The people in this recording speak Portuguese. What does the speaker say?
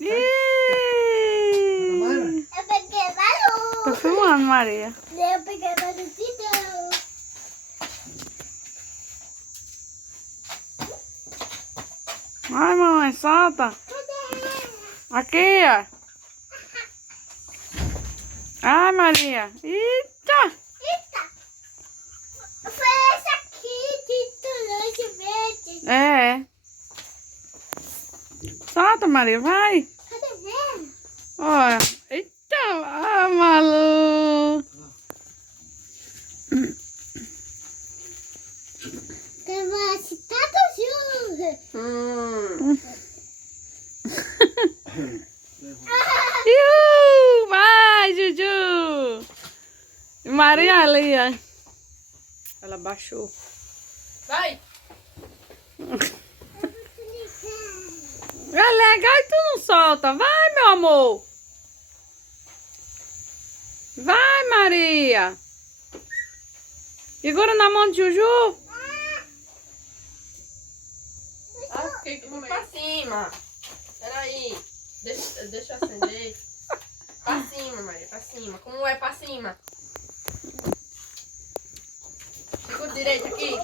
Ih, Eu peguei barulho. tô filmando, Maria. Eu peguei barulho de Deus. Ai, mamãe, solta. Aqui, ó. Ai, Maria. Eita. Eita. Foi esse aqui de tudo verde. É. Solta, Maria, vai. Cadê ele? Olha. Eita, ah, Malu. Você tá do juro. Iu, vai, Juju. Maria ali, ó. Ela baixou. Vai! É legal e tu não solta. Vai, meu amor. Vai, Maria. Segura na mão de Juju. Ah, fiquei pra cima. Peraí. Deixa eu acender. Pra cima, Maria, pra cima. Como é pra cima? Segura direito aqui.